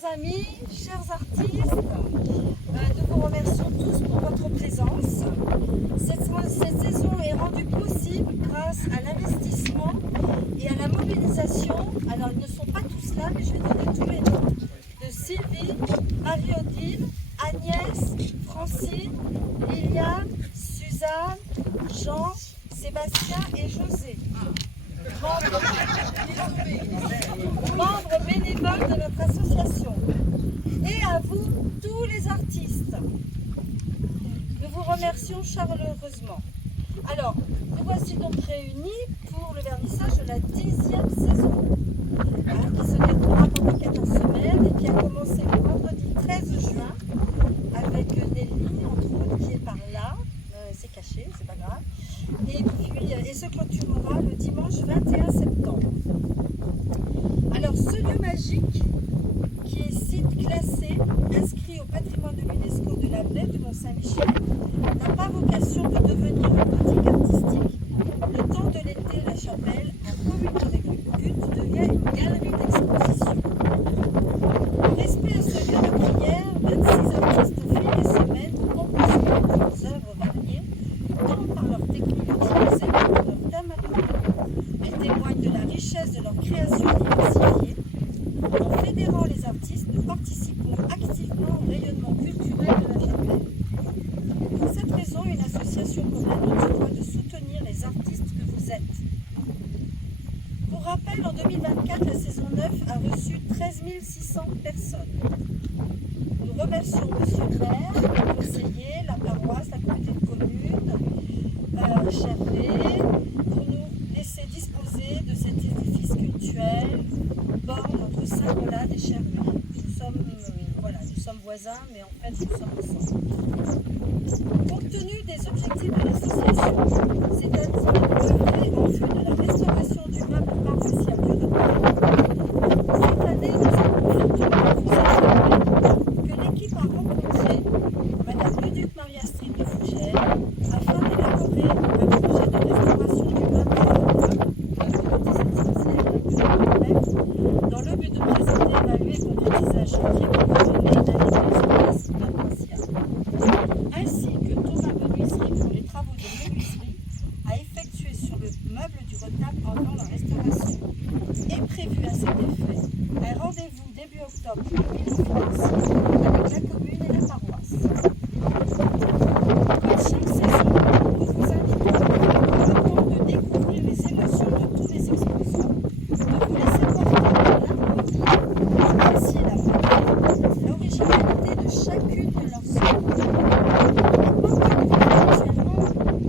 Chers amis, chers artistes, nous vous remercions tous pour votre présence. Cette saison est rendue possible grâce à l'investissement et à la mobilisation. Alors ils ne sont pas tous là, mais je vais donner tous les noms. De Sylvie, Marie-Odile, Agnès, Francine, Liliane, Suzanne, Jean, Sébastien et José. Membres bénévoles de notre association. Et à vous, tous les artistes. Nous vous remercions chaleureusement. Alors, nous voici donc réunis pour le vernissage de la 10e saison, qui se déroulera pendant 14 semaines et qui a commencé le vendredi 13 juin avec Nelly, entre autres, qui est par là. C'est caché, c'est pas grave. Et se clôturera le dimanche 21 septembre. Alors, ce lieu magique, qui est site classé, inscrit au patrimoine de l'UNESCO de la baie du Mont-Saint-Michel, n'a pas vocation de devenir une boutique artistique. Le temps de l'été, la chapelle, un communion de culte, devient une galerie d'exposition. En respect à ce lieu de prière, 26 artistes au fil des semaines composent leurs œuvres variées, tant par leur technique utilisée que par leur thème accueilli. Elles témoignent de la richesse de leur création diversifiée. En fédérant les artistes, nous participons activement au rayonnement culturel de la chapelle. Pour cette raison, une association comme la nôtre se doit de soutenir les artistes que vous êtes. Pour rappel, en 2024, la saison 9 a reçu 13 600 personnes. Nous remercions M. le maire, le conseiller, la paroisse, la communauté de communes, Chervé, pour nous laisser disposer de cet édifice cultuel borne entre Saint-Rolade et Chervé. Nous sommes voisins, mais en fait nous sommes ensemble. Compte tenu des objectifs de l'association, c'est-à-dire œuvrer en vue de la restauration du meuble paroissial lieu de culte, cette année nous avons surtout vous assurer que l'équipe a rencontré Madame Leduc Marie-Astrid de Fougères afin d'élaborer un projet de restauration du meuble dans le but de présenter, évaluer et concrétiser un chantier coordonné d'un espace paroissial, ainsi que Thomas Menuiserie pour les travaux de menuiserie à effectuer sur le meuble du retable pendant la restauration. Est prévu à cet effet un rendez-vous début octobre pour le bilan financier avec la commune et la paroisse. Comme chaque saison, nous vous invitons à temps de découvrir les émotions de tous les exposants, de vous laisser porter par l'harmonie, d'apprécier la beauté, l'originalité de chacune de leurs œuvres. Actuellement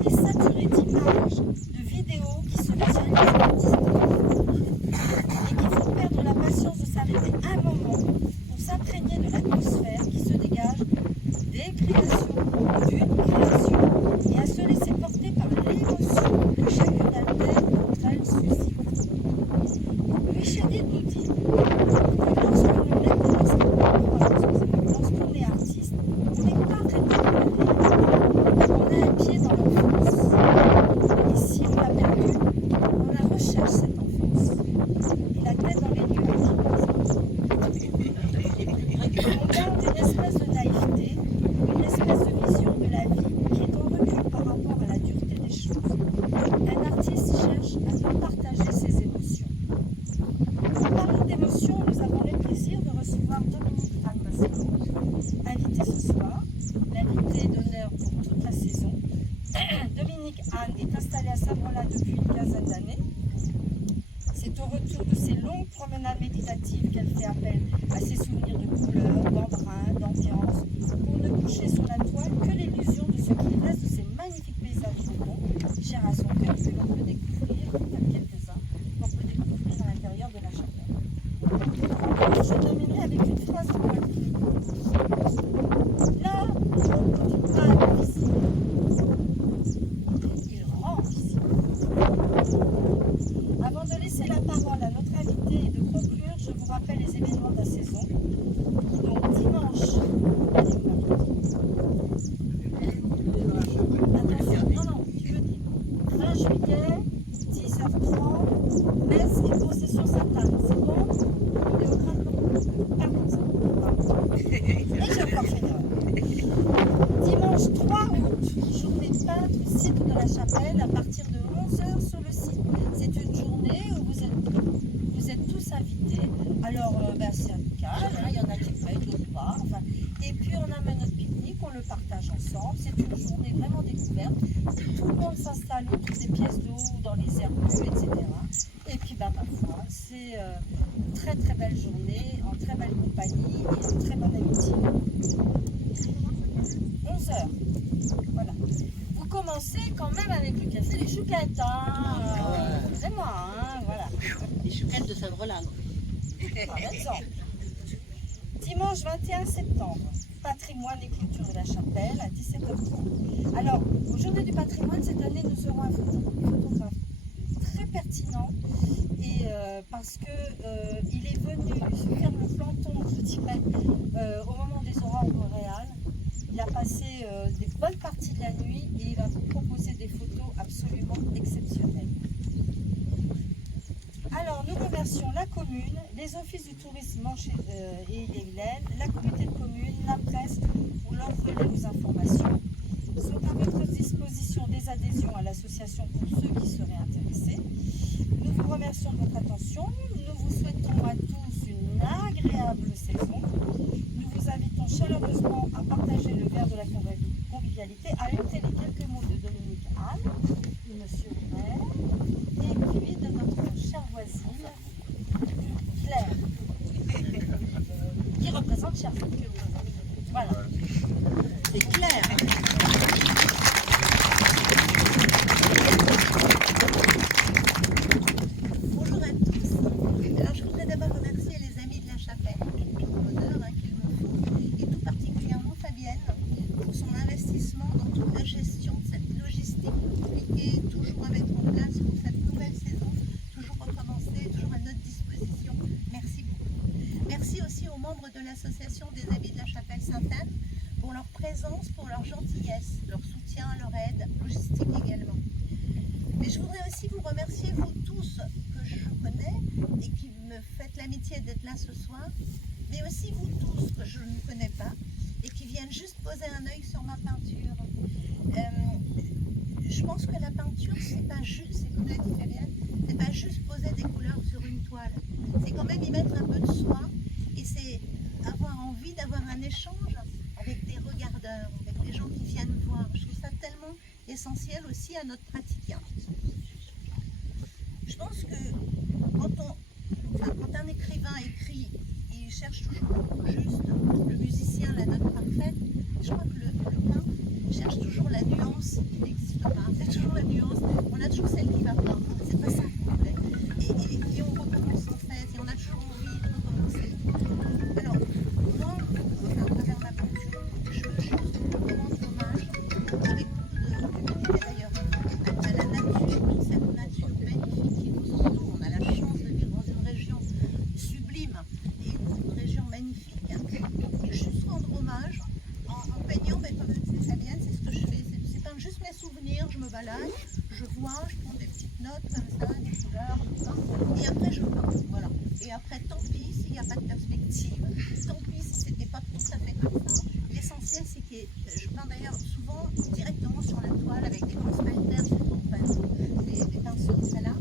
est saturé d'images, de vidéos qui se visualisent artistiquement et qui font perdre la patience de s'arrêter un moment pour s'imprégner de l'atmosphère qui se dégage des créations, d'une création, et à se laisser porter par l'émotion que chacune d'entre elles suscite. Louis Chédid nous dit que lorsqu'on est artiste, on n'est pas réellement on a un pied dans l'enfance. Et si on l'a perdu, on la recherche cette enfance. Et la tête dans les nuages. On garde une espèce de naïveté, une espèce de vision de la vie qui est en recul par rapport à la dureté des choses. Un artiste cherche à nous partager ses émotions. En parlant d'émotions, nous avons le plaisir de recevoir Dominique Anne-Masson, invité ce soir, l'invité d'honneur pour toute la saison. Dominique Anne est installée à Saint-Rolade depuis une quinzaine d'années. C'est au retour de ses longues promenades méditatives qu'elle fait appel à ses souvenirs de couleurs, d'embrun, d'ambiance, pour ne coucher sur la toile que l'illusion de ce qui reste de ces magnifiques paysages du monde, chers à son cœur, que l'on peut découvrir, il y en a quelques-uns, qu'on peut découvrir à l'intérieur de la chapelle. Je terminerai avec une phrase de Pointy. Là, on pas visible. Il rend visible. Avant de laisser la parole à notre invité et de conclure, je vous rappelle les événements de la saison. Donc dimanche, attention, tu veux dire 20 juillet, 10h30, messe et procession Sainte-Anne. C'est bon? On est au train de... Et j'ai encore fait une erreur. Dimanche 3 août, journée de peintre, site de la Chapelle, à partir de 11 h sur le site. C'est une journée où vous êtes tous invités. Alors, c'est amical, hein, il y en a qui payent, d'autres pas. Enfin, et puis, on amène notre pique-nique, on le partage ensemble. C'est une journée vraiment découverte. Tout le monde s'installe autour des pièces d'eau, dans les herbus, etc. Et puis, ma foi, c'est une très très belle journée, en très belle compagnie et une très bonne amitié. 11 h. Voilà. Vous commencez quand même avec le café les chouquettes, hein. C'est moi, hein, voilà. Les chouquettes de Saint-Roland. Dimanche 21 septembre, patrimoine et clôture de la Chapelle à 17 h 30. Alors, aux Journées du patrimoine, cette année, nous aurons un photographe très pertinent et parce que il est venu se faire le planton, je dirais, au moment des aurores boréales. Il a passé des bonnes parties de la nuit et il va vous proposer des photos absolument exceptionnelles. Alors, nous remercions la commune, les offices du tourisme Manche et Ille-et-Vilaine, la communauté de communes, la presse pour leur relayer nos informations. Sont à votre disposition des adhésions à l'association pour ceux qui seraient intéressés. Nous vous remercions de votre attention. Nous vous souhaitons à tous une agréable saison. Nous vous invitons chaleureusement à partager le verre de la convivialité, à écouter les quelques mots de Dominique Anne, de Monsieur le maire, et puis de notre chère voisine, Claire, qui représente Cherbourg. Voilà. C'est clair. Bonjour à tous. Alors je voudrais d'abord remercier les amis de la Chapelle, pour l'honneur qu'ils me font, et tout particulièrement Fabienne pour son investissement dans toute la gestion de cette logistique compliquée, toujours à mettre en place pour cette nouvelle saison, toujours recommencer, toujours à notre disposition. Merci beaucoup. Merci aussi aux membres de l'association des Amis de la Chapelle Sainte-Anne pour leur présence, pour leur gentillesse, leur soutien, leur aide, logistique également. Mais je voudrais aussi vous remercier, vous tous que je connais et qui me faites l'amitié d'être là ce soir, mais aussi vous tous que je ne connais pas et qui viennent juste poser un œil sur ma peinture. Je pense que la peinture, c'est pas juste, c'est comme l'a dit Fabienne, c'est pas juste poser des couleurs sur une toile, c'est quand même y mettre un peu de soi et c'est avoir envie d'avoir un échange avec des regardeurs, avec des gens qui viennent voir. Je trouve ça tellement essentiel aussi à notre pratique. Je pense que quand un écrivain écrit, il cherche toujours juste le musicien, la note parfaite. Je crois que le peintre cherche toujours la nuance qui n'existe pas. C'est toujours la nuance, on a toujours celle qui va pas. C'est pas ça qu'on voulait. Et on recommence en fait, et on a toujours envie de recommencer. Alors, moi, à travers ma peinture, je veux juste rendre hommage, avec beaucoup d'humilité d'ailleurs, à la nature, toute cette nature magnifique qui nous entoure. On a la chance de vivre dans une région sublime et une région magnifique. Et juste rendre hommage en peignant, mais comme le disait Fabienne, c'est ce que je fais. C'est peindre juste mes souvenirs, je me balade, je vois, je prends des petites notes comme ça, des couleurs, tout ça, et après je peins. Voilà. Et après, tant pis s'il n'y a pas de perspective, tant pis si c'était pas tout à fait comme ça. L'essentiel, c'est que je peins d'ailleurs souvent directement sur la toile avec des grosses paletaires, des pinceaux très larges.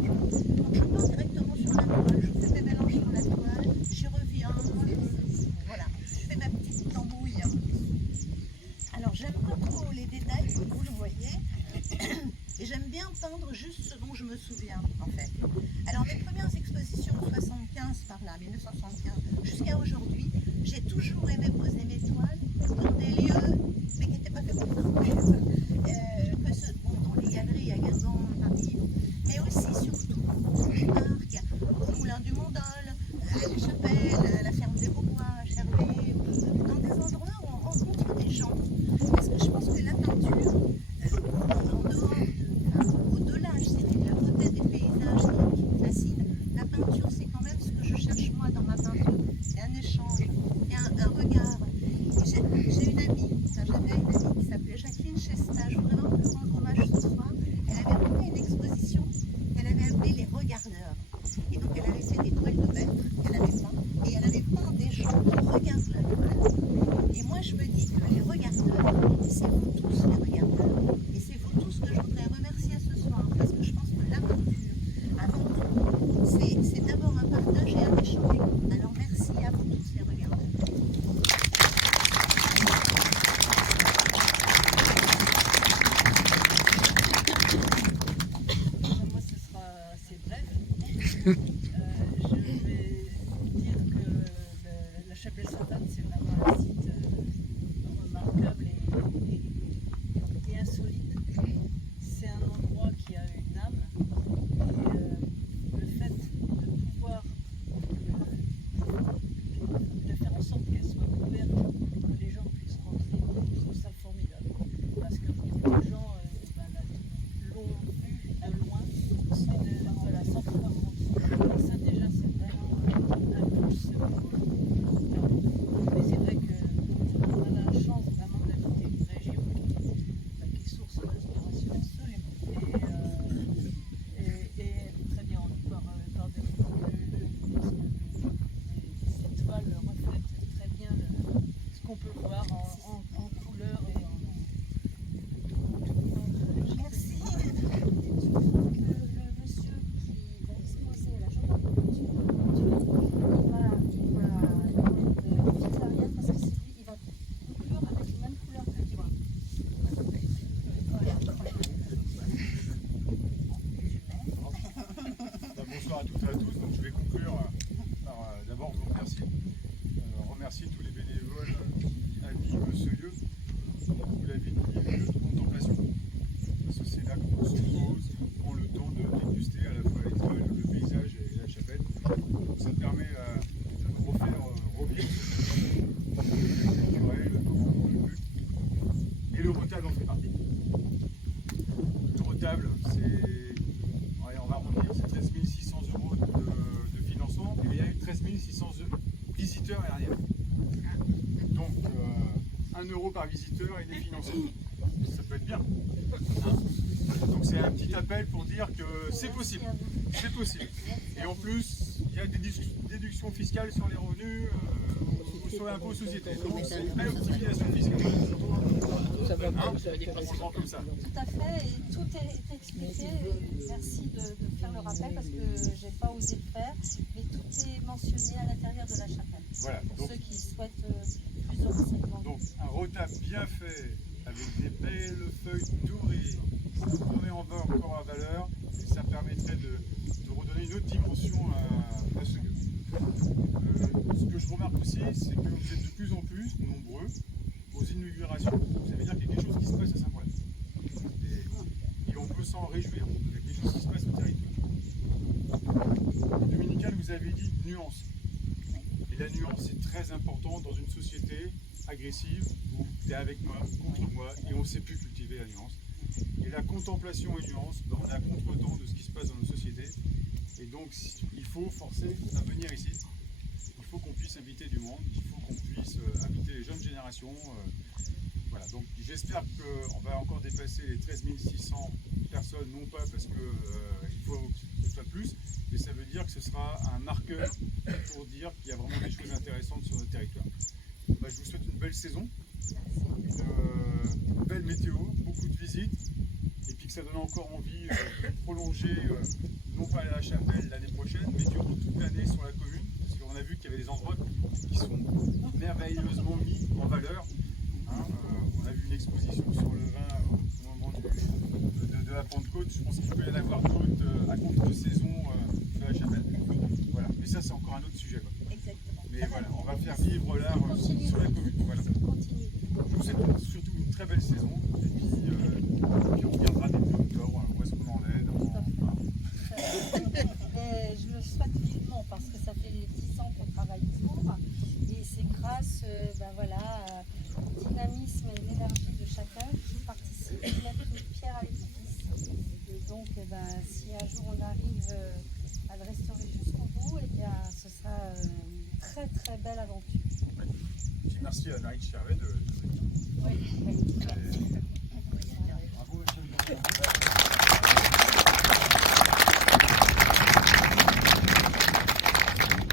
Donc je peins directement sur la toile, je fais mes mélanges sur la toile, j'y reviens, voilà, je fais ma petite tambouille. Alors j'aime pas trop les détails, comme vous le voyez, et j'aime bien peindre juste ce dont je me souviens en fait. Alors mes premières expositions de 75 par là, 1975, jusqu'à aujourd'hui, j'ai toujours aimé poser mes toiles dans des lieux, mais qui n'étaient pas faits pour ça, que ceux dans les galeries à Guingamp, Paris, mais aussi surtout au parc, au Moulin du Mondol, à la Chapelle, à la ferme des Beaubois, à Cherbourg, dans des endroits où on rencontre des gens. Parce que je pense que la peinture, en dehors, au-delà, je sais, de la beauté des paysages qui me fascine, la peinture, c'est quand même ce que je cherche moi dans ma peinture. C'est un échange, il y a un regard. J'ai une amie, enfin, j'avais une amie qui s'appelait Jacqueline Chessé, Je vais dire que la chapelle Sainte-Anne, c'est vraiment un site remarquable et insolite. C'est un endroit qui a une âme. Et le fait de pouvoir de faire en sorte qu'elle soit ouverte, que les gens puissent rentrer, je trouve ça formidable. Parce que beaucoup de gens l'ont vu à loin, voilà, sans pouvoir rentrer. Et ça déjà c'est vraiment un plus. Mais c'est vrai qu'on a la chance vraiment d'habiter une région qui est source d'inspiration absolument. Et très bien par défaut, parce que cette toile reflète très bien ce qu'on peut voir en couleur et en... Merci. Le monsieur qui va exposer à la Journée de culture, il va végétarien parce que c'est lui, il va conclure avec les mêmes couleurs que toi. Bonsoir à toutes et à tous. Donc, je vais conclure par d'abord vous remercier. Remercier tous les bénévoles qui animent ce lieu. Vous l'avez dit, lieu de contemplation. Parce que c'est là qu'on se pose, qu'on prend le temps de déguster à la fois l'étoile, le paysage et la chapelle. Donc, ça permet de refaire revivre ce culturel dans le but. Et le retable en fait partie. Le retable, c'est... on va revenir, c'est 13 600 € de financement, et il y a eu 13 600 visiteurs à l'arrière. Donc 1 € par visiteur et des financements. Ça peut être bien. Donc c'est un petit appel pour dire que c'est possible. C'est possible. Et en plus, il y a des déductions fiscales sur les revenus sur l'impôt société. Donc c'est une belle optimisation fiscale. On comme ça. Tout à fait, et tout est expliqué. Merci de faire le rappel parce que j'ai pas osé le faire, mais tout est mentionné à l'intérieur de la chapelle. Voilà. Pour Donc, ceux qui souhaitent plus de renseignements. donc un retable bien fait avec des belles feuilles dorées, ça remet encore en valeur et ça permettrait de redonner une autre dimension à ce lieu. Ce que je remarque aussi, c'est que vous êtes de plus en plus nombreux aux inaugurations. Ça veut dire qu'il y a quelque chose qui se passe à Saint-Paul. Et on peut s'en réjouir. Il y a quelque chose qui se passe au territoire. Dominical, vous avez dit nuance. Et la nuance est très importante dans une société agressive où tu es avec moi, contre moi, et on ne sait plus cultiver la nuance. Et la contemplation et nuance, ben, on est à contre-temps de ce qui se passe dans nos sociétés. Et donc, il faut forcer à venir ici. Il faut qu'on puisse inviter du monde, il faut qu'on puisse inviter les jeunes générations. Voilà, donc j'espère qu'on va encore dépasser les 13 600 personnes, non pas parce qu'il faut que ce soit plus, mais ça veut dire que ce sera un marqueur pour dire qu'il y a vraiment des choses intéressantes sur notre territoire. Bah, je vous souhaite une belle saison, une belle météo, beaucoup de visites, et puis que ça donne encore envie de prolonger, non pas à la chapelle l'année prochaine, mais durant toute l'année sur la commune, parce qu'on a vu qu'il y avait des endroits qui sont merveilleusement mis en valeur. Hein, on a vu une exposition sur le vin au moment de la Pentecôte. Je pense qu'il peut y en avoir d'autres à contre-saison de la chapelle. Voilà. Mais ça, c'est encore un autre sujet. Quoi. Exactement. Mais voilà, on va faire vivre l'art sur la commune. Voilà. Je vous souhaite surtout une très belle saison. Et puis on regardera début octobre où est-ce qu'on en est. Et je le souhaite vivement parce que ça fait 10 ans qu'on travaille pour. Et c'est grâce voilà, au dynamisme et l'énergie de chacun que je participe à mettre une pierre à l'édifice. Et donc, si un jour on arrive à le restaurer jusqu'au bout, ce sera une très très belle aventure. Puis merci à Naïd Chervet de venir. Bravo,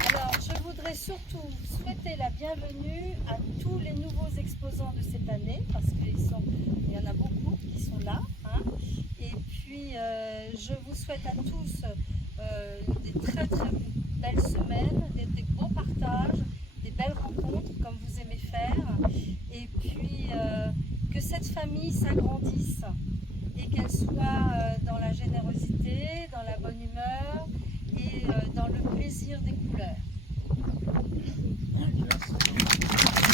Alors, je voudrais surtout souhaiter la bienvenue à tous les nouveaux exposants de cette année, parce qu'il y en a beaucoup qui sont là. Hein. Et puis, je vous souhaite à tous des très très belles semaines, des beaux partages, des belles rencontres comme vous aimez faire. Et puis, que cette famille s'agrandisse et qu'elle soit dans la générosité, dans la bonne humeur et dans le plaisir des couleurs. Yes.